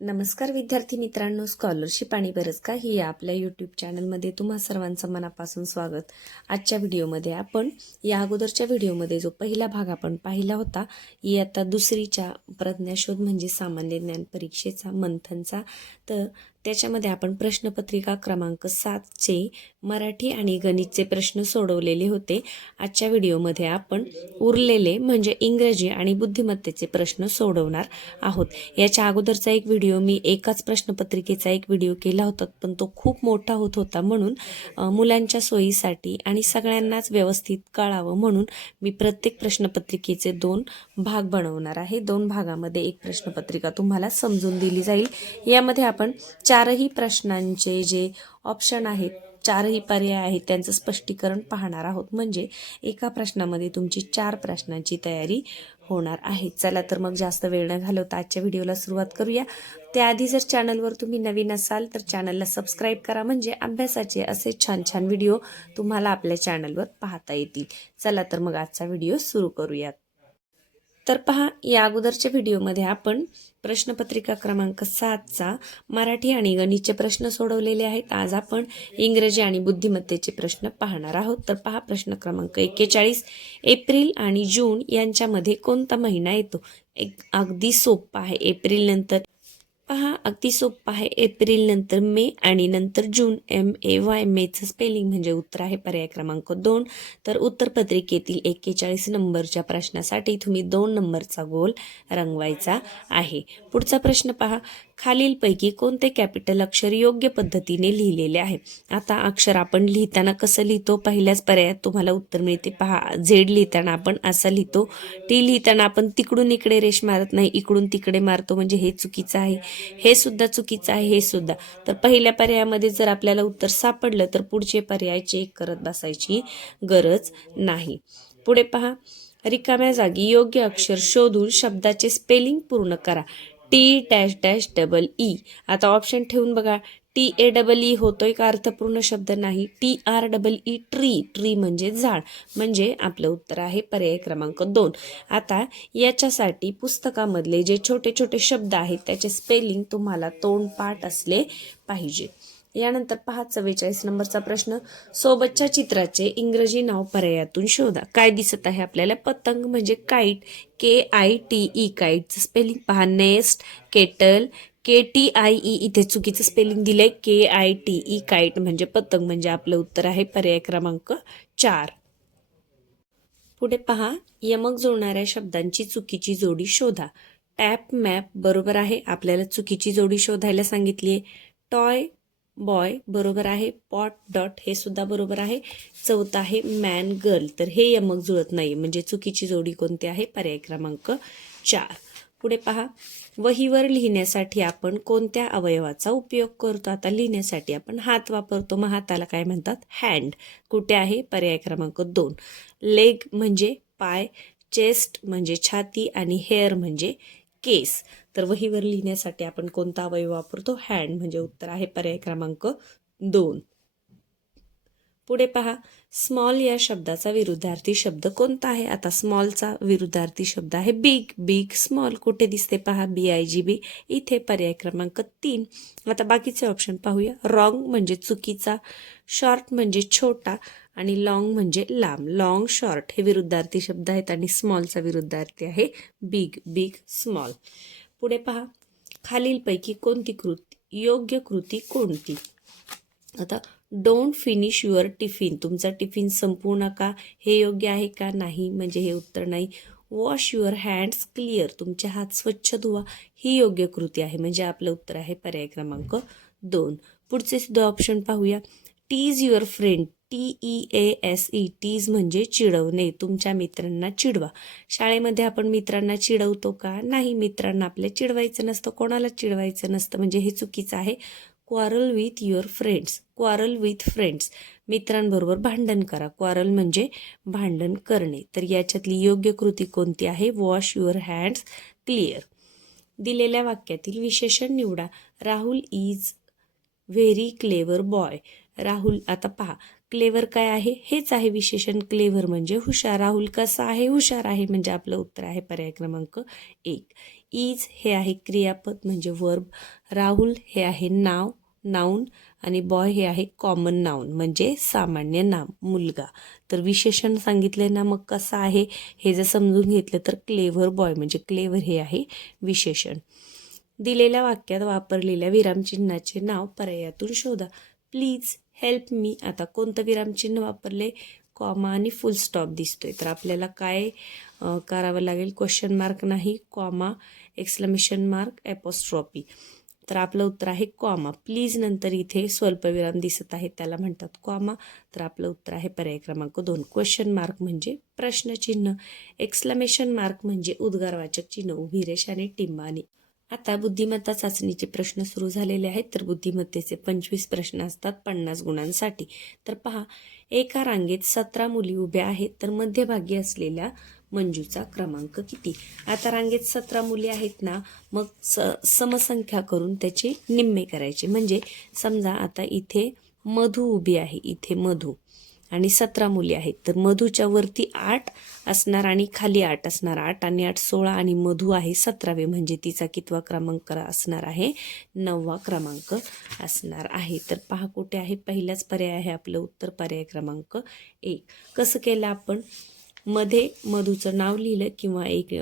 नमस्कार विद्यार्थी मित्रांनो स्कॉलरशिप आणि बरंच का ही आपल्या यूट्यूब चॅनलमध्ये तुम्हा सर्वांचं मनापासून स्वागत. आजच्या व्हिडिओमध्ये आपण या अगोदरच्या व्हिडिओमध्ये जो पहिला भाग आपण पाहिला होता इयत्ता दुसरीच्या प्रज्ञाशोध म्हणजे सामान्य ज्ञान परीक्षेचा मंथनचा. तर त्याच्यामध्ये आपण प्रश्नपत्रिका क्रमांक सातचे मराठी आणि गणितचे प्रश्न सोडवलेले होते. आजच्या व्हिडिओमध्ये आपण उरलेले म्हणजे इंग्रजी आणि बुद्धिमत्तेचे प्रश्न सोडवणार आहोत. याच्या अगोदरचा एक व्हिडिओ मी एकाच प्रश्नपत्रिकेचा एक व्हिडिओ केला होता पण तो खूप मोठा होत होता म्हणून मुलांच्या सोयीसाठी आणि सगळ्यांनाच व्यवस्थित कळावं म्हणून मी प्रत्येक प्रश्नपत्रिकेचे दोन भाग बनवणार आहे. दोन भागामध्ये एक प्रश्नपत्रिका तुम्हाला समजून दिली जाईल. यामध्ये आपण चारही प्रश्नांचे जे ऑप्शन आहेत चारही पर्याय आहेत त्यांचं स्पष्टीकरण पाहणार आहोत. म्हणजे एका प्रश्नामध्ये तुमची चार प्रश्नांची तयारी होणार आहे. चला तर मग जास्त वेळ न घालवता आजच्या व्हिडिओला सुरुवात करूया. त्याआधी जर चॅनलवर तुम्ही नवीन असाल तर चॅनलला सबस्क्राईब करा. म्हणजे अभ्यासाचे असे छान छान व्हिडिओ तुम्हाला आपल्या चॅनलवर पाहता येतील. चला तर मग आजचा व्हिडिओ सुरू करूयात. तर पहा या अगोदरच्या व्हिडिओमध्ये आपण प्रश्नपत्रिका क्रमांक सातचा मराठी आणि गणितचे प्रश्न सोडवलेले आहेत. आज आपण इंग्रजी आणि बुद्धिमत्तेचे प्रश्न पाहणार आहोत. तर पहा प्रश्न क्रमांक एक्केचाळीस. एप्रिल आणि जून यांच्यामध्ये कोणता महिना येतो? एक अगदी सोपा आहे. एप्रिल नंतर पहा अगदी सोपं आहे. एप्रिल नंतर मे आणि नंतर जून एम ए वाय मेचं स्पेलिंग म्हणजे उत्तर आहे पर्याय क्रमांक दोन. तर उत्तरपत्रिकेतील एक्केचाळीस नंबरच्या प्रश्नासाठी तुम्ही दोन नंबरचा गोल रंगवायचा आहे. पुढचा प्रश्न पहा. खालीलपैकी कोणते कॅपिटल अक्षर योग्य पद्धतीने लिहिलेले आहे? आता अक्षर आपण लिहिताना कसं लिहितो? पहिल्याच पर्यायात तुम्हाला उत्तर मिळते. पहा झेड लिहिताना आपण असं लिहितो. टी लिहिताना आपण तिकडून इकडे रेष मारत नाही. इकडून तिकडे मारतो म्हणजे हे चुकीचं आहे. हे सुद्धा चुकीचं आहे हे सुद्धा. तर पहिल्या पर्यायामध्ये जर आपल्याला उत्तर सापडलं तर पुढचे पर्याय चेक करत बसायची गरज नाही. पुढे पहा. रिकाम्या जागी योग्य अक्षर शोधून शब्दाचे स्पेलिंग पूर्ण करा. T dash dash double E आता ऑप्शन ठेवून बघा. टी ए डबल ई होतोय का अर्थपूर्ण शब्द नाही. T R double E tree tree म्हणजे झाड. म्हणजे आपलं उत्तर आहे पर्याय क्रमांक दोन. आता याच्यासाठी पुस्तकामधले जे छोटे छोटे शब्द आहेत त्याचे स्पेलिंग तुम्हाला तोंडपाठ असले पाहिजे. यानंतर पहा चव्वेचाळीस नंबरचा प्रश्न. सोबतच्या चित्राचे इंग्रजी नाव पर्यायातून शोधा. काय दिसत आहे आपल्याला? पतंग म्हणजे kite K I T E काईटचं spelling पहा. Nest kettle K T I E इथे चुकीचं स्पेलिंग दिलंय. K I T E kite म्हणजे पतंग म्हणजे आपलं उत्तर आहे पर्याय क्रमांक चार. पुढे पहा. यमक जोडणाऱ्या शब्दांची चुकीची जोडी शोधा. टॅप मॅप बरोबर आहे. आपल्याला चुकीची जोडी शोधायला सांगितली आहे टॉय बॉय बरोबर आहे पॉट डॉट हे सुद्धा बरोबर आहे. चौथं आहे मॅन गर्ल तर हे यमक जुळत नाही म्हणजे चुकीची जोडी कोणती आहे? पर्याय क्रमांक चार. पुढे पहा. वहीवर लिहिण्यासाठी आपण कोणत्या अवयवाचा उपयोग करतो? आता लिहिण्यासाठी आपण हात वापरतो. मग हाताला काय म्हणतात? हँड कुठे आहे? पर्याय क्रमांक दोन. लेग म्हणजे पाय चेस्ट म्हणजे छाती आणि हेअर म्हणजे केस. तर वहीवर लिहिण्यासाठी आपण कोणता अवयव वापरतो? हँड म्हणजे उत्तर आहे पर्याय क्रमांक दोन. पुढे पहा. स्मॉल या शब्दाचा विरुद्धार्थी शब्द कोणता आहे? आता स्मॉलचा विरुद्धार्थी शब्द आहे बिग बिग स्मॉल कुठे दिसते पहा? बी आय जी बी इथे पर्याय क्रमांक तीन. आता बाकीचे ऑप्शन पाहूया. रॉंग म्हणजे चुकीचा शॉर्ट म्हणजे छोटा आणि लॉंग म्हणजे लांब. लॉंग शॉर्ट हे विरुद्धार्थी शब्द आहेत आणि स्मॉलचा विरुद्धार्थी आहे बिग बिग स्मॉल पुढे पहा. खालीलपैकी कोणती कृती? योग्य कृती कोणती? आता डोंट फिनिश युअर टिफिन तुमचा टिफिन संपवू नका हे योग्य आहे का? नाही म्हणजे हे उत्तर नाही. वॉश युअर हँड्स क्लिअर तुमचे हात स्वच्छ धुवा. ही योग्य कृती आहे. म्हणजे आपलं उत्तर आहे पर्याय क्रमांक दोन. पुढचे सुद्धा ऑप्शन पाहूया. Tease your friend T E A S E tease म्हणजे चिडवणे. तुमच्या मित्रांना चिडवा. शाळेमध्ये आपण मित्रांना चिडवतो का? नाही मित्रांना आपल्या चिडवायचं नसतं. कोणाला चिडवायचं नसतं? म्हणजे हे चुकीचं आहे. Quarrel with your friends quarrel with friends मित्रांबरोबर भांडण करा. क्वारल म्हणजे भांडण करणे. तर याच्यातली योग्य कृती कोणती आहे? वॉश युअर हँड्स क्लिअर दिलेल्या वाक्यातील विशेषण निवडा. Rahul is very clever boy Rahul आता पहा. क्लेवर काय आहे? हेच आहे विशेषण. क्लेवर म्हणजे हुशार. राहुल कसा आहे? हुशार आहे म्हणजे आपलं उत्तर आहे पर्याय क्रमांक एक. इज हे आहे क्रियापद म्हणजे वर्ब राहुल हे आहे नाव नाऊन आणि बॉय हे आहे कॉमन नाऊन म्हणजे सामान्य नाम मुलगा. तर विशेषण सांगितले ना मग कसं आहे? हे जर समजून घेतलं तर क्लेव्हर बॉय म्हणजे क्लेव्हर हे आहे विशेषण. दिलेल्या वाक्यात वापरलेल्या विरामचिन्हाचे नाव पर्यायातून शोधा. प्लीज हेल्प मी आता कोणतं विरामचिन्ह वापरले? कॉमा आणि फुल स्टॉप दिसतोय. तर आपल्याला काय करावं लागेल? क्वेश्चन मार्क नाही कॉमा एक्सलमेशन मार्क ॲपॉस्ट्रॉपी तर आपलं उत्तर आहे कॉमा प्लीज नंतर इथे स्वल्पविराम दिसत आहे त्याला म्हणतात कॉमा तर आपलं उत्तर आहे पर्याय क्रमांक दोन. क्वेश्चन मार्क म्हणजे प्रश्नचिन्ह. एक्सलमेशन मार्क म्हणजे उद्गारवाचक चिन्ह. उभी रेष आणि टिंबानी आता बुद्धिमत्ता चाचणीचे प्रश्न सुरू झालेले आहेत. तर बुद्धिमत्तेचे पंचवीस प्रश्न असतात पन्नास गुणांसाठी. तर पहा एका रांगेत सतरा मुली उभ्या आहेत. तर मध्यभागी असलेल्या मंजूचा क्रमांक किती? आता रांगेत सतरा मुली आहेत ना मग स समसंख्या करून त्याचे निम्मे करायचे. म्हणजे समजा आता इथे मधू उभी आहे. इथे मधू. आणि सतरा मुली आहेत. तर मधूच्या वरती आठ असणार आणि खाली आठ असणार. आठ आणि आठ सोळा आणि मधू आहे सतरावे. म्हणजे तिचा कितवा क्रमांक असणार आहे? नववा क्रमांक असणार आहे. तर पहा कुठे आहे? पहिलाच पर्याय आहे आपलं उत्तर पर्याय क्रमांक एक. कसं केलं आपण? मध्ये मधूचं नाव लिहिलं किंवा एक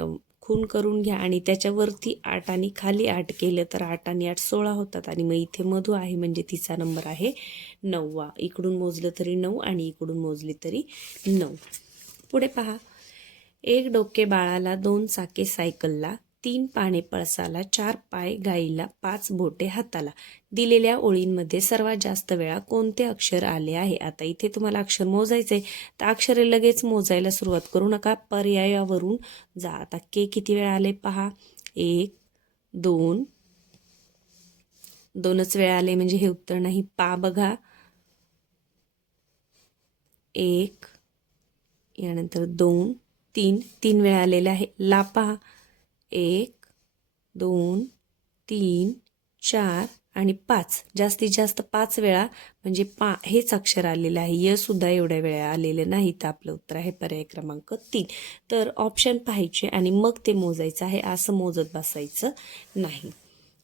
खून करून घ्या आणि त्याच्यावरती आठ आणि खाली आठ केलं तर आठ आणि आठ सोळा होतात. आणि मग इथे मधू आहे म्हणजे तिचा नंबर आहे नववा. इकडून मोजलं तरी नऊ आणि इकडून मोजली तरी नऊ. पुढे पहा. एक डोके बाळाला दोन चाके सायकलला तीन पाने पळसाला चार पाय गाईला पाच बोटे हाताला. दिलेल्या ओळींमध्ये सर्वात जास्त वेळा कोणते अक्षर आले आहे? आता इथे तुम्हाला अक्षर मोजायचे तर अक्षरे लगेच मोजायला सुरुवात करू नका. पर्यायावरून जा. आता के किती वेळा आले पहा? एक दोन. दोनच वेळा आले म्हणजे हे उत्तर नाही. पा बघा. एक यानंतर दोन तीन. तीन वेळा आलेला आहे. ला पहा. एक दोन तीन चार आणि पाच. जास्तीत जास्त पाच वेळा म्हणजे पा हेच अक्षर आलेलं आहे. य सुद्धा एवढ्या वेळा आलेलं नाही तर आपलं उत्तर आहे पर्याय क्रमांक तीन. तर ऑप्शन पाहायचे आणि मग ते मोजायचं आहे असं मोजत बसायचं नाही.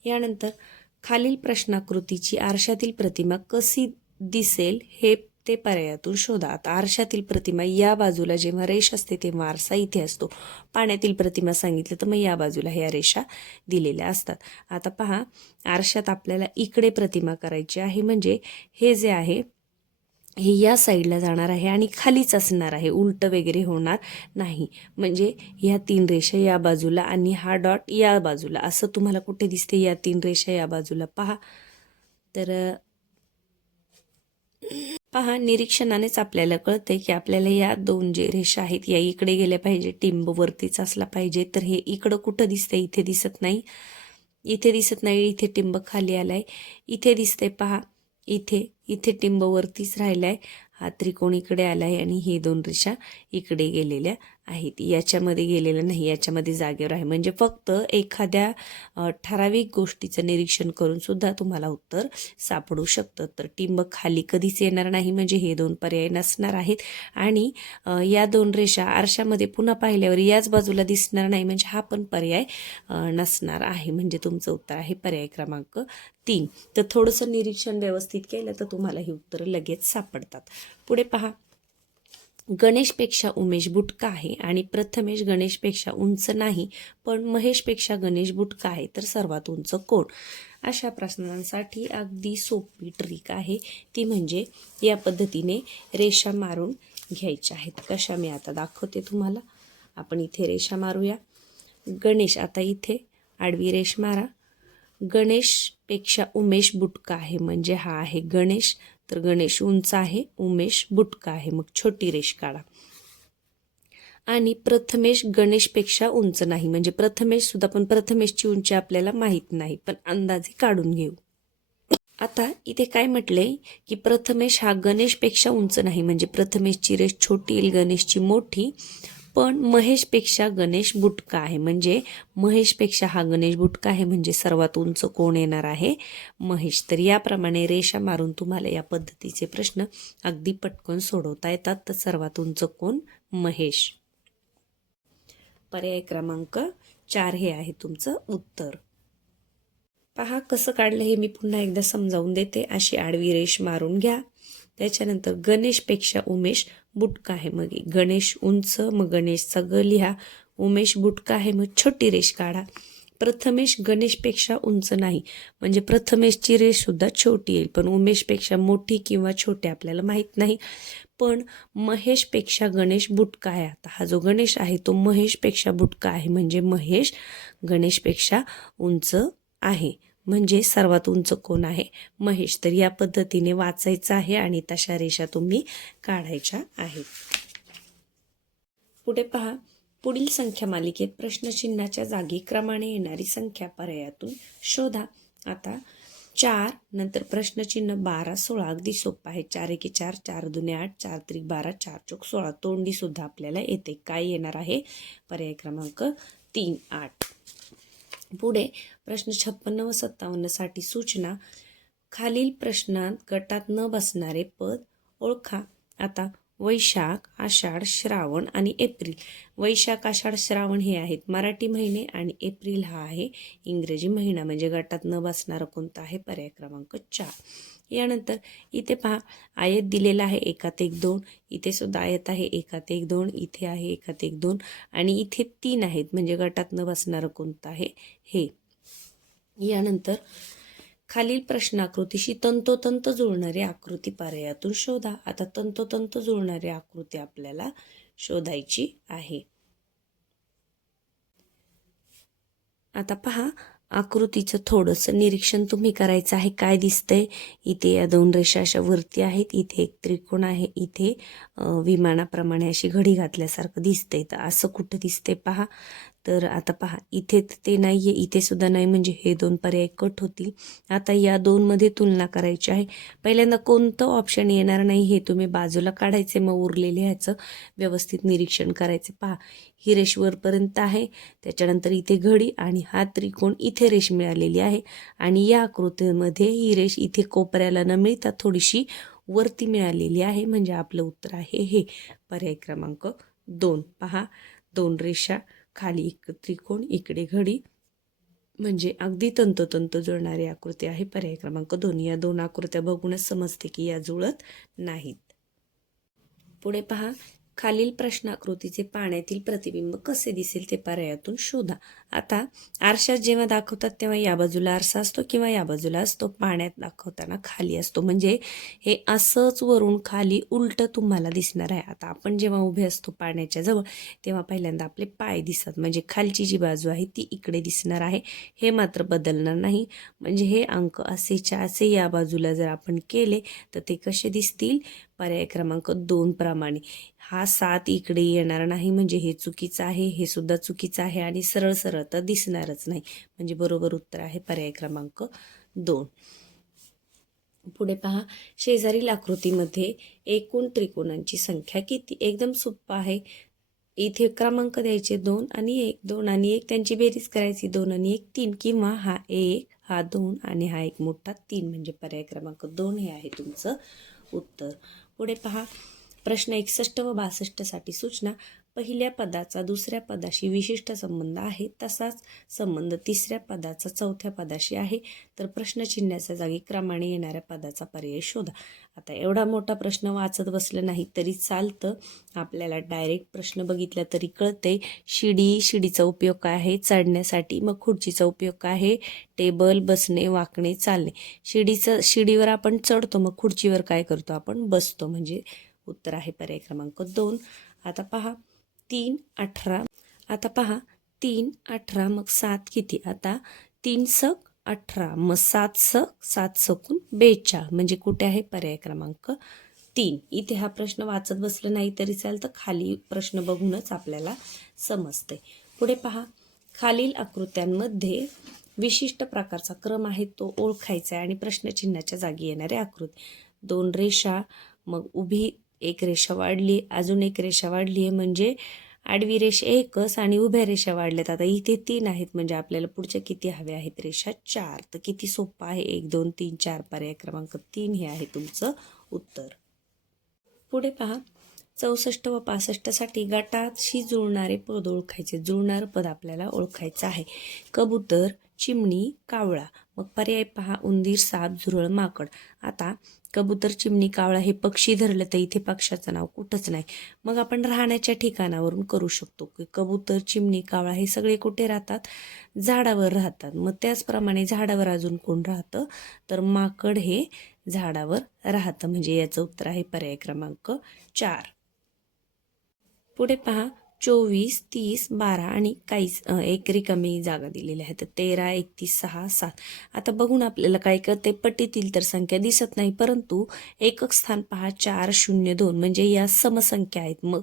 यानंतर खालील प्रश्नाकृतीची आरशातील प्रतिमा कशी दिसेल हे ते पर्यायातून शोधा. आता आरशातील प्रतिमा या बाजूला जेव्हा रेष असते तेव्हा आरसा इथे असतो. पाण्यातील प्रतिमा सांगितलं तर मग या बाजूला ह्या रेषा दिलेल्या असतात. आता पहा आरशात आपल्याला इकडे प्रतिमा करायची आहे. म्हणजे हे जे आहे हे या साईडला जाणार आहे आणि खालीच असणार आहे. उलट वगैरे होणार नाही. म्हणजे ह्या तीन रेषा या बाजूला आणि हा डॉट या बाजूला. असं तुम्हाला कुठे दिसते? या तीन रेषा या बाजूला. पहा. तर पहा निरीक्षणानेच आपल्याला कळते की आपल्याला या दोन जे रेषा आहेत या इकडे गेल्या पाहिजे टिंब वरतीच असला पाहिजे. तर हे इकडं कुठं दिसतं इथे दिसत नाही. इथे दिसत नाही इथे टिंब खाली आलाय. इथे दिसते पहा इथे इथे टिंब वरतीच राहिलाय. हा त्रिकोण इकडे आलाय आणि हे दोन रेषा इकडे गेलेल्या आहेत याच्यामध्ये गेलेलं नाही याच्यामध्ये जागेवर आहे. म्हणजे फक्त एखाद्या ठराविक गोष्टीचं निरीक्षण करून सुद्धा तुम्हाला उत्तर सापडू शकतं. तर टिंब खाली कधीच येणार नाही. म्हणजे हे दोन पर्याय नसणार आहेत. आणि या दोन रेषा आरशामध्ये पुन्हा पाहिल्यावर याच बाजूला दिसणार नाही. म्हणजे हा पण पर्याय नसणार आहे. म्हणजे तुमचं उत्तर आहे पर्याय क्रमांक तीन. तर थोडंसं निरीक्षण व्यवस्थित केलं तर तुम्हाला ही उत्तरं लगेच सापडतात. पुढे पहा. गणेशपेक्षा उमेश बुटका आहे आणि प्रथमेश गणेशपेक्षा उंच नाही पण महेशपेक्षा गणेश बुटका आहे तर सर्वात उंच कोण? अशा प्रश्नांसाठी अगदी सोपी ट्रिक आहे. ती म्हणजे या पद्धतीने रेषा मारून घ्यायच्या आहेत. कशा मी आता दाखवते तुम्हाला. आपण इथे रेषा मारूया. गणेश आता इथे. आडवी रेष मारा. गणेशपेक्षा उमेश बुटका आहे म्हणजे हा आहे गणेश. तर गणेश उंच आहे उमेश बुटका आहे मग छोटी रेष काढा. आणि प्रथमेश गणेशपेक्षा उंच नाही म्हणजे प्रथमेश सुद्धा पण प्रथमेशची उंची आपल्याला माहीत नाही पण अंदाजे काढून घेऊ. आता इथे काय म्हटलंय की प्रथमेश हा गणेशपेक्षा उंच नाही म्हणजे प्रथमेशची रेष छोटी येईल गणेशची मोठी. पण महेशपेक्षा गणेश बुटका आहे. म्हणजे महेशपेक्षा हा गणेश बुटका आहे. म्हणजे सर्वात उंच कोण येणार आहे? महेश. तर याप्रमाणे रेषा मारून तुम्हाला या पद्धतीचे प्रश्न अगदी पटकन सोडवता येतात. तर सर्वात उंच कोण? महेश. पर्याय क्रमांक चार हे आहे तुमचं उत्तर. पहा कसं काढलं हे मी पुन्हा एकदा समजावून देते. अशी आडवी रेष मारून घ्या. त्याच्यानंतर गणेशपेक्षा उमेश बुटका आहे. मग गणेश उंच मग गणेशचा ग लिहा उमेश बुटका आहे मग छोटी रेष काढा. प्रथमेश गणेशपेक्षा उंच नाही. म्हणजे प्रथमेशची रेषसुद्धा छोटी येईल. पण उमेशपेक्षा मोठी किंवा छोटी आपल्याला माहीत नाही. पण महेशपेक्षा गणेश बुटका आहे आता. हा जो गणेश आहे तो महेशपेक्षा बुटका आहे. म्हणजे महेश गणेशपेक्षा उंच आहे. म्हणजे सर्वात उंच कोण आहे? महेश. तर या पद्धतीने वाचायचं आहे आणि तशा रेषा तुम्ही काढायच्या आहेत. पुढे पहा. पुढील संख्या मालिकेत प्रश्नचिन्हाच्या जागी क्रमाने येणारी संख्या पर्यायातून शोधा. आता चार नंतर प्रश्नचिन्ह बारा सोळा. अगदी सोपं आहे. चार एकी चार चार दुने आठ चार त्रिक बारा चार चौक सोळा. तोंडी सुद्धा आपल्याला येते. काय येणार आहे? पर्याय क्रमांक तीन आठ. पुढे प्रश्न छप्पन्न व सत्तावन्नसाठी सूचना. खालील प्रश्नात गटात न बसणारे पद ओळखा. आता वैशाख आषाढ श्रावण आणि एप्रिल. वैशाख आषाढ श्रावण हे आहेत मराठी महिने आणि एप्रिल हा आहे इंग्रजी महिना. म्हणजे गटात न बसणारा कोणता आहे? पर्याय क्रमांक चार. यानंतर इथे पहा आयत दिलेला आहे एकात एक दोन. इथे सुद्धा आयत आहे एकात एक दोन. इथे आहे एकात एक दोन. आणि इथे तीन आहेत. म्हणजे गटात न बसणारं कोणतं आहे? हे. यानंतर खालील प्रश्नाकृतीशी तंतोतंत जुळणारी आकृती पर्यायातून शोधा. आता तंतोतंत जुळणारी आकृती आपल्याला शोधायची आहे. आता पहा आकृतीचं थोडंसं निरीक्षण तुम्ही करायचं आहे. काय दिसतंय? इथे या दोन रेषा अशा वरती आहेत इथे एक त्रिकोण आहे इथे विमानाप्रमाणे अशी घडी घातल्यासारखं दिसतंय. तर असं कुठं दिसतंय पहा? तर आता पहा इथे ते नाही आहे इथे सुद्धा नाही म्हणजे हे दोन पर्याय कट होतील. आता या दोनमध्ये तुलना करायची आहे. पहिल्यांदा कोणतं ऑप्शन येणार नाही हे तुम्ही बाजूला काढायचे मग उरलेले ह्याचं व्यवस्थित निरीक्षण करायचे. पहा ही रेष वरपर्यंत आहे त्याच्यानंतर इथे घडी आणि हा त्रिकोण इथे रेष मिळालेली आहे. आणि या आकृतीमध्ये ही रेष इथे कोपऱ्याला न मिळता थोडीशी वरती मिळालेली आहे म्हणजे आपलं उत्तर आहे हे. पर्याय क्रमांक दोन. पहा दोन रेषा खाली एक त्रिकोण इकडे घडी. म्हणजे अगदी तंतोतंत जुळणारी आकृती आहे. पर्याय क्रमांक दोन. या दोन आकृत्या बघूनच समजते की या जुळत नाहीत. पुढे पहा. खालील प्रश्नाकृतीचे पाण्यातील प्रतिबिंब कसे दिसेल ते पर्यायातून शोधा. आता आरशात जेव्हा दाखवतात तेव्हा या बाजूला आरसा असतो किंवा या बाजूला असतो. पाण्यात दाखवताना खाली असतो. म्हणजे हे असंच वरून खाली उलट तुम्हाला दिसणार आहे. आता आपण जेव्हा उभे असतो पाण्याच्या जवळ तेव्हा पहिल्यांदा आपले पाय दिसतात. म्हणजे खालची जी बाजू आहे ती इकडे दिसणार आहे. हे मात्र बदलणार नाही. म्हणजे हे अंक असेच्या असे या बाजूला जर आपण केले तर ते कसे दिसतील? पर्याय क्रमांक दोन प्रमाणे. हा सात इकडे येणार नाही म्हणजे हे चुकीचं आहे हे सुद्धा चुकीचं आहे आणि सरळ सरळ तर दिसणारच नाही. म्हणजे बरोबर उत्तर आहे पर्याय क्रमांक दोन. पुढे पहा शेजारील आकृतीमध्ये एकूण त्रिकोणांची संख्या किती? एकदम सोप्पा आहे. इथे क्रमांक द्यायचे दोन आणि एक दोन आणि एक. त्यांची बेरीज करायची दोन आणि एक तीन. किंवा हा एक हा दोन आणि हा एक मोठा तीन. म्हणजे पर्याय क्रमांक दोन हे आहे तुमचं उत्तर. पुढे पहा प्रश्न एकसष्ट व बासष्टसाठी सूचना. पहिल्या पदाचा दुसऱ्या पदाशी विशिष्ट संबंध आहे तसाच संबंध तिसऱ्या पदाचा चौथ्या पदाशी आहे. तर प्रश्नचिन्हाच्या जागी क्रमाने येणाऱ्या पदाचा पर्याय शोधा. आता एवढा मोठा प्रश्न वाचत बसलं नाही तरी चालतं. आपल्याला डायरेक्ट प्रश्न बघितला तरी कळते शिडी शिडीचा उपयोग काय आहे? चढण्यासाठी मग खुर्चीचा उपयोग काय आहे? टेबल बसणे वाकणे चालणे. शिडीचं शिडीवर आपण चढतो मग खुर्चीवर काय करतो? आपण बसतो. म्हणजे उत्तर आहे पर्याय क्रमांक दोन. आता पहा तीन अठरा. आता पहा तीन अठरा मग सात किती? आता तीन सक अठरा. मग सात सक सात सकून बेचाळ. म्हणजे कुठे आहे पर्याय क्रमांक तीन? इथे हा प्रश्न वाचत बसलं नाही तरी चालतं. खाली प्रश्न बघूनच आपल्याला समजते पुढे पहा खालील आकृत्यांमध्ये विशिष्ट प्रकारचा क्रम आहे तो ओळखायचा आहे आणि प्रश्नचिन्हाच्या जागी येणारे आकृती. दोन रेषा मग उभी एक रेषा वाढली अजून एक रेषा वाढली आहे म्हणजे आडवी रेषा एकच आणि उभ्या रेषा वाढल्यात. आता इथे तीन आहेत म्हणजे आपल्याला पुढच्या किती हव्या आहेत रेषा? चार. तर किती सोपं आहे? एक दोन तीन चार पर्याय क्रमांक तीन हे आहे तुमचं उत्तर. पुढे पहा. चौसष्ट व पासष्टसाठी गटाशी जुळणारे पद ओळखायचे. जुळणारं पद आपल्याला ओळखायचं आहे. कबूतर चिमणी कावळा. मग पर्याय पहा उंदीर साप झुरळ माकड. आता कबूतर चिमणी कावळा हे पक्षी धरलं तर इथे पक्षाचं नाव कुठंच नाही. मग आपण राहण्याच्या ठिकाणावरून करू शकतो की कबूतर चिमणी कावळा हे सगळे कुठे राहतात? झाडावर राहतात. मग त्याचप्रमाणे झाडावर अजून कोण राहतं? तर माकड हे झाडावर राहतं. म्हणजे याचं उत्तर आहे पर्याय क्रमांक चार. पुढे पहा चोवीस तीस बारा आणि काहीच एक रिकामी जागा दिलेली आहे. तर तेरा एकतीस सहा सात. आता बघून आपल्याला काय कळते पट्टीतील तर संख्या दिसत नाही परंतु एकक स्थान पहा चार शून्य दोन. म्हणजे या समसंख्या आहेत. मग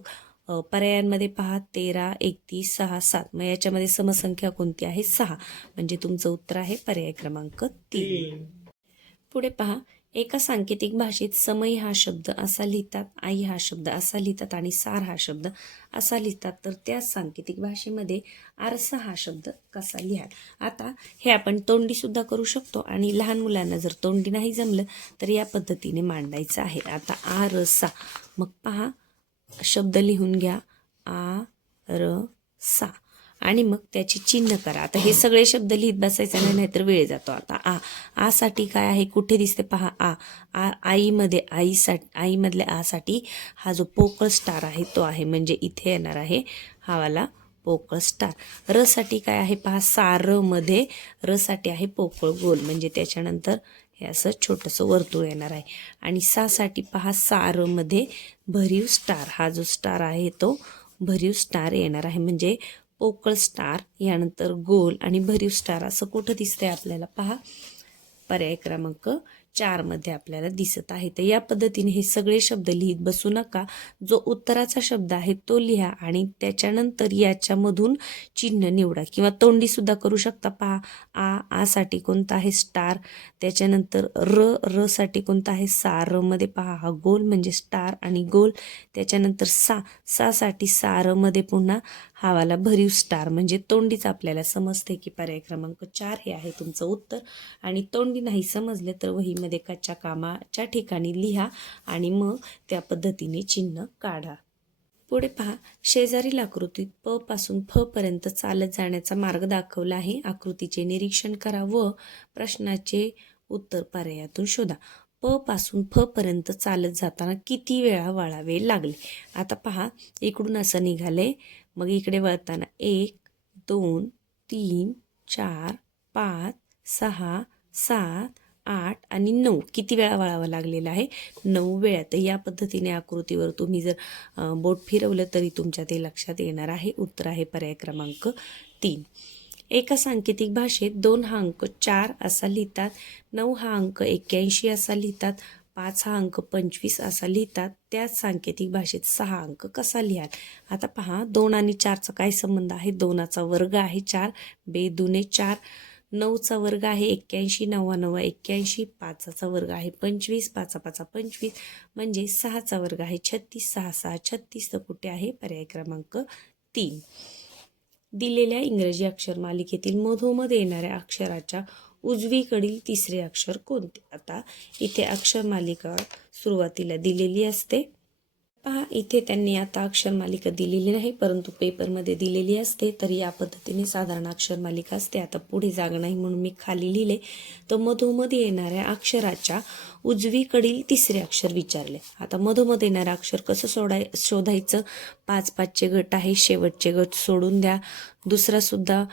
पर्यायांमध्ये पहा तेरा एकतीस सहा सात. मग याच्यामध्ये समसंख्या कोणती आहे? सहा. म्हणजे तुमचं उत्तर आहे पर्याय क्रमांक तीन. पुढे पहा एका सांकेतिक भाषेत समय हा शब्द असा लिहितात आई हा शब्द असा लिहितात आणि सार हा शब्द असा लिहितात. तर त्या सांकेतिक भाषेमध्ये आरसा हा शब्द कसा लिहाल? आता हे आपण तोंडीसुद्धा करू शकतो आणि लहान मुलांना जर तोंडी नाही जमलं तर या पद्धतीने मांडायचं आहे. आता आरसा मग पहा शब्द लिहून घ्या. आ र सा. आणि मग त्याची चिन्ह करा. आता हे सगळे शब्द लिहित बसायचा नाही नाहीतर वेळ जातो आता. आ आसाठी काय आहे? कुठे दिसते? पहा आ आ आईमध्ये आईसाठी आईमधल्या आसाठी हा जो पोकळ स्टार आहे तो आहे म्हणजे इथे येणार आहे हावाला पोकळ स्टार. रसाठी काय आहे? पहा सारमध्ये रसाठी आहे पोकळ गोल म्हणजे त्याच्यानंतर हे असं छोटंसं वर्तुळ येणार आहे. आणि सासाठी पहा सारमध्ये भरीव स्टार हा जो स्टार आहे तो भरीव स्टार येणार आहे म्हणजे पोकळ स्टार यानंतर गोल आणि भरीव स्टार असं कुठं दिसतंय आपल्याला? पहा. पर्याय क्रमांक चारमध्ये आपल्याला दिसत आहे. तर या पद्धतीने हे सगळे शब्द लिहित बसू नका. जो उत्तराचा शब्द आहे तो लिहा आणि त्याच्यानंतर याच्यामधून चिन्ह निवडा किंवा तोंडीसुद्धा करू शकता. पहा. आ आसाठी कोणता आहे स्टार? त्याच्यानंतर र र साठी कोणता आहे सा? र मध्ये पहा. हा गोल म्हणजे स्टार आणि गोल. त्याच्यानंतर सा. सा साठी सा मध्ये पुन्हा हा वाला भरीव स्टार म्हणजे तोंडीच आपल्याला समजते की पर्याय क्रमांक चार हे आहे तुमचं उत्तर. आणि तोंडी नाही समजले तर वहीमध्ये कच्च्या कामाच्या ठिकाणी लिहा आणि मग त्या पद्धतीने चिन्ह काढा. पुढे पहा शेजारील आकृतीत प पासून फ पर्यंत चालत जाण्याचा मार्ग दाखवला आहे. आकृतीचे निरीक्षण करा व प्रश्नाचे उत्तर पर्यायातून शोधा. प पासून फ पर्यंत चालत जाताना किती वेळा वळावे लागले? आता पहा इकडून असं निघाले मग इकडे वळताना एक दोन तीन चार पाच सहा सात आठ आणि नऊ. किती वेळा वळावं लागलेलं आहे? नऊ वेळा. तर या पद्धतीने आकृतीवर तुम्ही जर बोट फिरवलं तरी तुमच्या ते लक्षात येणार आहे. उत्तर आहे पर्याय क्रमांक तीन. एका सांकेतिक भाषेत दोन हा अंक चार असा लिहितात नऊ हा अंक एक्क्याऐंशी असा लिहितात पाच हा अंक पंचवीस असा लिहितात. त्याच सांकेतिक भाषेत सहा अंक कसा लिहाल? आता पहा दोन आणि चारचा काय संबंध आहे? दोनाचा वर्ग आहे चार बे दुने चार नऊचा वर्ग आहे एक्क्याऐंशी नव्वा नव्वा एक्क्याऐंशी पाचाचा वर्ग आहे पंचवीस पाचा पाचा पंचवीस म्हणजे सहाचा वर्ग आहे छत्तीस सहा सहा छत्तीस तर कुठे आहे? पर्याय क्रमांक तीन. दिलेल्या इंग्रजी अक्षर मालिकेतील मधोमध येणाऱ्या अक्षराच्या उजवीकडील तिसरे अक्षर कोणते? आता इथे अक्षर मालिका सुरुवातीला दिलेली असते. पहा इथे त्यांनी आता अक्षर मालिका दिलेली नाही परंतु पेपरमध्ये दिलेली असते. तर या पद्धतीने साधारण अक्षर मालिका असते. आता पुढे जागा नाही म्हणून मी खाली लिहिले. तर मधोमध येणाऱ्या अक्षराच्या उजवीकडील तिसरे अक्षर विचारले. आता मधोमध येणारं अक्षर कसं सोडाय शोधायचं? पाच पाचचे गट आहे. शेवटचे गट सोडून द्या. दुसरासुद्धा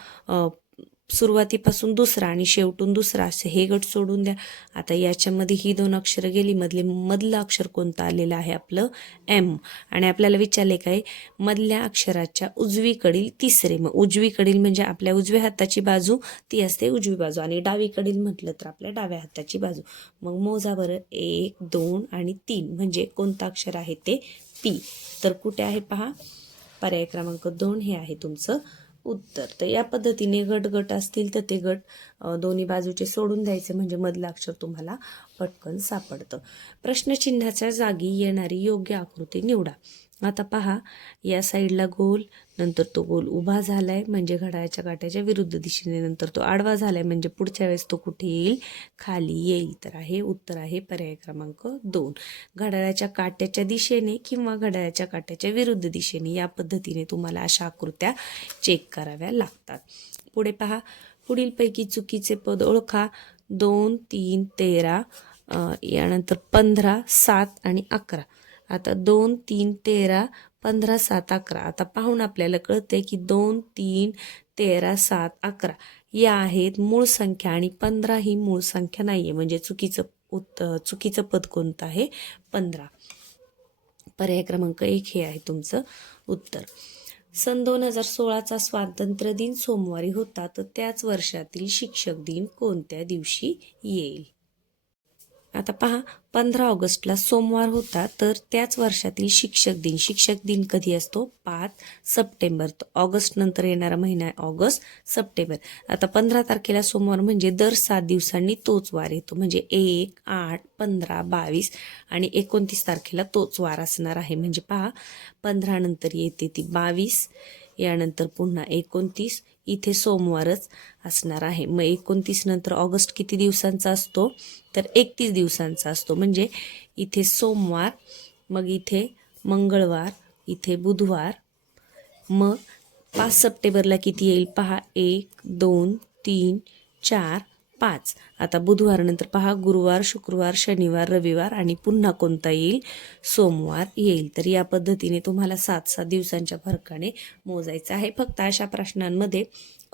सुरुवातीपासून दुसरा आणि शेवटून दुसरा असे हे गट सोडून द्या. आता याच्यामध्ये ही दोन अक्षरं गेली. मधले मधलं अक्षर कोणतं आलेलं आहे आपलं? एम. आणि आपल्याला विचारले काय? मधल्या अक्षराच्या उजवीकडील तिसरे. मग उजवीकडील म्हणजे आपल्या उजव्या हाताची बाजू ती असते उजवी बाजू. आणि डावीकडील म्हटलं तर आपल्या डाव्या हाताची बाजू. मग मोजा बरं. एक दोन आणि तीन. म्हणजे कोणतं अक्षर आहे ते? पी. तर कुठे आहे पहा? पर्याय क्रमांक दोन हे आहे तुमचं. उत्तर. तर या पद्धतीने गट गट असतील तर ते गट दोन्ही बाजूचे सोडून द्यायचे म्हणजे मधलं अक्षर तुम्हाला पटकन सापडतं. प्रश्नचिन्हाच्या जागी येणारी योग्य आकृती निवडा. आता पहा या साईडला गोल नंतर तो गोल उभा झालाय म्हणजे घड्याळाच्या काट्याच्या विरुद्ध दिशेने नंतर तो आडवा झालाय म्हणजे पुढच्या वेळेस तो कुठे येईल? खाली येईल. तर आहे उत्तर आहे पर्याय क्रमांक दोन. घड्याळाच्या काट्याच्या दिशेने किंवा घड्याळाच्या काट्याच्या विरुद्ध दिशेने या पद्धतीने तुम्हाला अशा आकृत्या चेक कराव्या लागतात. पुढे पहा पुढीलपैकी चुकीचे पद ओळखा. दोन तीन तेरा यानंतर पंधरा सात आणि अकरा. आता दोन तीन तेरा पंधरा सात अकरा. आता पाहून आपल्याला कळते की दोन तीन तेरा सात अकरा या आहेत मूळ संख्या आणि पंधरा ही मूळ संख्या नाही आहे म्हणजे चुकीचं उत्त चुकीचं पद कोणतं आहे? पंधरा. पर्याय क्रमांक एक हे आहे तुमचं उत्तर. सन दोन हजार सोळाचा स्वातंत्र्य दिन सोमवारी होता. तर त्याच वर्षातील शिक्षक दिन कोणत्या दिवशी येईल? आता पहा पंधरा ऑगस्टला सोमवार होता तर त्याच वर्षातील शिक्षक दिन. शिक्षक दिन कधी असतो? पाच सप्टेंबर. तर ऑगस्ट नंतर येणारा महिना आहे ऑगस्ट सप्टेंबर. आता पंधरा तारखेला सोमवार म्हणजे दर सात दिवसांनी तोच वार येतो. म्हणजे एक आठ पंधरा बावीस आणि एकोणतीस तारखेला तोच वार असणार आहे. म्हणजे पहा पंधरा नंतर येते ती बावीस यानंतर पुन्हा एकोणतीस इथे सोमवारच असणार आहे. मग एकोणतीस नंतर ऑगस्ट किती दिवसांचा असतो? तर एकतीस दिवसांचा असतो. म्हणजे इथे सोमवार मग इथे मंगळवार इथे बुधवार मग पाच सप्टेंबरला किती येईल? पहा एक दोन तीन चार पाच. आता बुधवारनंतर पहा गुरुवार शुक्रवार शनिवार रविवार आणि पुन्हा कोणता येईल? सोमवार येईल. तर या पद्धतीने तुम्हाला सात सात दिवसांच्या फरकाने मोजायचं आहे. फक्त अशा प्रश्नांमध्ये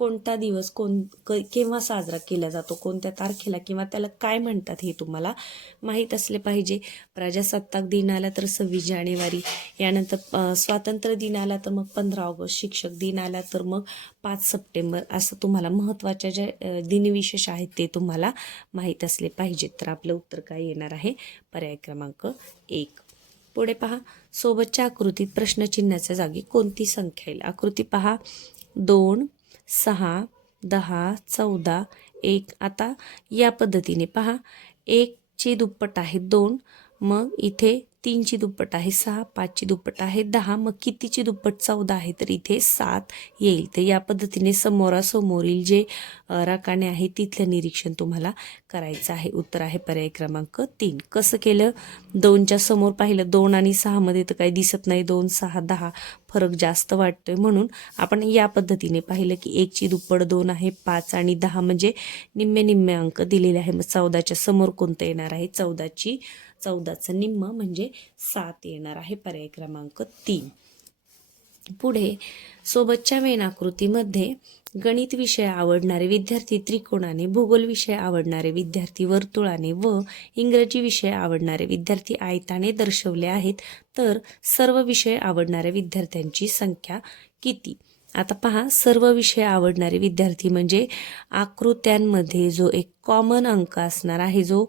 कोणता दिवस कोण क केव्हा साजरा केला जातो कोणत्या तारखेला किंवा त्याला काय म्हणतात हे तुम्हाला माहीत असले पाहिजे. प्रजासत्ताक दिन आला तर सव्वीस जानेवारी यानंतर स्वातंत्र्य दिन आला तर मग पंधरा ऑगस्ट शिक्षक दिन आला तर मग पाच सप्टेंबर असं तुम्हाला महत्त्वाच्या ज्या दिनविशेष आहेत ते तुम्हाला माहीत असले पाहिजेत. तर आपलं उत्तर काय येणार आहे? पर्याय क्रमांक एक. पुढे पहा. सोबतच्या आकृतीत प्रश्नचिन्हाच्या जागी कोणती संख्या येईल? आकृती पहा. दोन सहा दहा चौदा एक. आता या पद्धतीने पहा. एकची दुप्पट आहे दोन. मग इथे तीनची दुप्पट आहे सहा पाचची दुप्पट आहे दहा मग कितीची दुप्पट चौदा आहे? तर इथे सात येईल. तर या पद्धतीने समोरासमोरील जे अ, आहे तिथलं निरीक्षण तुम्हाला करायचं आहे. उत्तर आहे पर्याय क्रमांक तीन. कसं केलं? दोनच्या समोर पाहिलं. दोन आणि सहामध्ये तर काही दिसत नाही. दोन सहा दहा फरक जास्त वाटतोय. म्हणून आपण या पद्धतीने पाहिलं की एकची दुप्पट दोन आहे पाच आणि दहा म्हणजे निम्मे निम्मे अंक दिलेले आहे. मग चौदाच्या समोर कोणतं येणार आहे? चौदाची चौदाचं निम्म म्हणजे सात येणार आहे. पर्याय क्रमांक तीन. पुढे सोबतच्या वेनाकृतीमध्ये गणित विषय आवडणारे विद्यार्थी त्रिकोणाने भूगोल विषय आवडणारे विद्यार्थी वर्तुळाने व इंग्रजी विषय आवडणारे विद्यार्थी आयताने दर्शवले आहेत. तर सर्व विषय आवडणाऱ्या विद्यार्थ्यांची संख्या किती? आता पहा सर्व विषय आवडणारे विद्यार्थी म्हणजे आकृत्यांमध्ये जो एक कॉमन अंक असणार आहे जो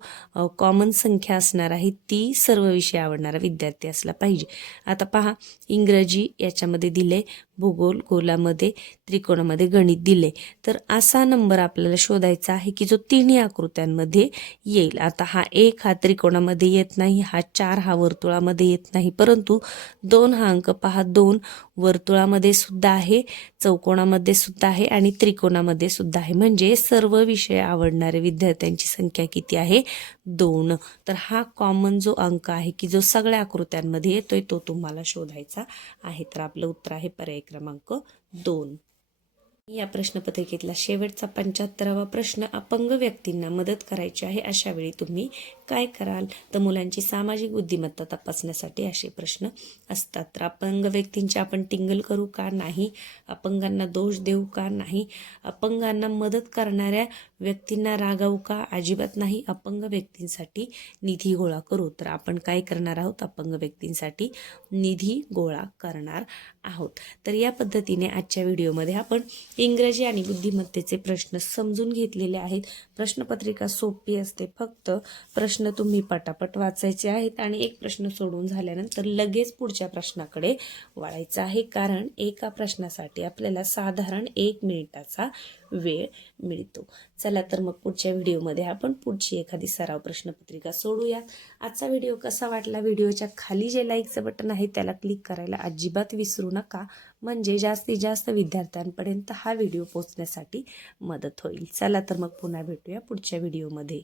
कॉमन संख्या असणार आहे ती सर्व विषय आवडणारा विद्यार्थी असला पाहिजे. आता पहा इंग्रजी याच्यामध्ये दिले भूगोल गोलामध्ये त्रिकोणामध्ये गणित दिले. तर असा नंबर आपल्याला शोधायचा आहे की जो तिन्ही आकृत्यांमध्ये येईल. आता हा एक हा त्रिकोणामध्ये येत नाही हा चार हा वर्तुळामध्ये येत नाही परंतु दोन हा अंक पहा दोन वर्तुळामध्ये सुद्धा आहे चौकोणामध्ये सुद्धा आहे आणि त्रिकोणामध्ये सुद्धा आहे. म्हणजे सर्व विषय आवडणारे विद्यार्थ्यांची संख्या किती आहे? दोन. तर हा कॉमन जो अंक आहे की जो सगळ्या आकृत्यांमध्ये येतोय तो तुम्हाला शोधायचा आहे. तर आपलं उत्तर आहे पर्याय क्रमांक दोन. या प्रश्नपत्रिकेतला शेवटचा पंच्याहत्तरावा प्रश्न अपंग व्यक्तींना मदत करायची आहे अशा वेळी तुम्ही काय कराल? तर मुलांची सामाजिक बुद्धिमत्ता तपासण्यासाठी असे प्रश्न असतात. तर अपंग व्यक्तींची आपण टिंगल करू का नाही? अपंगांना दोष देऊ का नाही? अपंगांना मदत करणाऱ्या व्यक्तींना रागावू का? अजिबात नाही. अपंग व्यक्तींसाठी निधी गोळा करू. तर आपण काय करणार आहोत? अपंग व्यक्तींसाठी निधी गोळा करणार आहोत. तर या पद्धतीने आजच्या व्हिडिओमध्ये आपण इंग्रजी आणि बुद्धिमत्तेचे प्रश्न समजून घेतलेले आहेत. प्रश्नपत्रिका सोपी असते. फक्त प्रश्न तुम्ही पटापट वाचायचे आहेत आणि एक प्रश्न सोडून झाल्यानंतर लगेच पुढच्या प्रश्नाकडे वळायचं आहे. कारण एका प्रश्नासाठी आपल्याला साधारण एक मिनिटाचा वेळ मिळतो. चला तर मग पुढच्या व्हिडिओमध्ये आपण पुढची एखादी सराव प्रश्नपत्रिका सोडूयात. आजचा व्हिडिओ कसा वाटला? व्हिडिओच्या खाली जे लाईकचं बटन आहे त्याला क्लिक करायला अजिबात विसरू नका. म्हणजे जास्तीत जास्त विद्यार्थ्यांपर्यंत हा व्हिडिओ पोचण्यासाठी मदत होईल. चला तर मग पुन्हा भेटूया पुढच्या व्हिडिओमध्ये.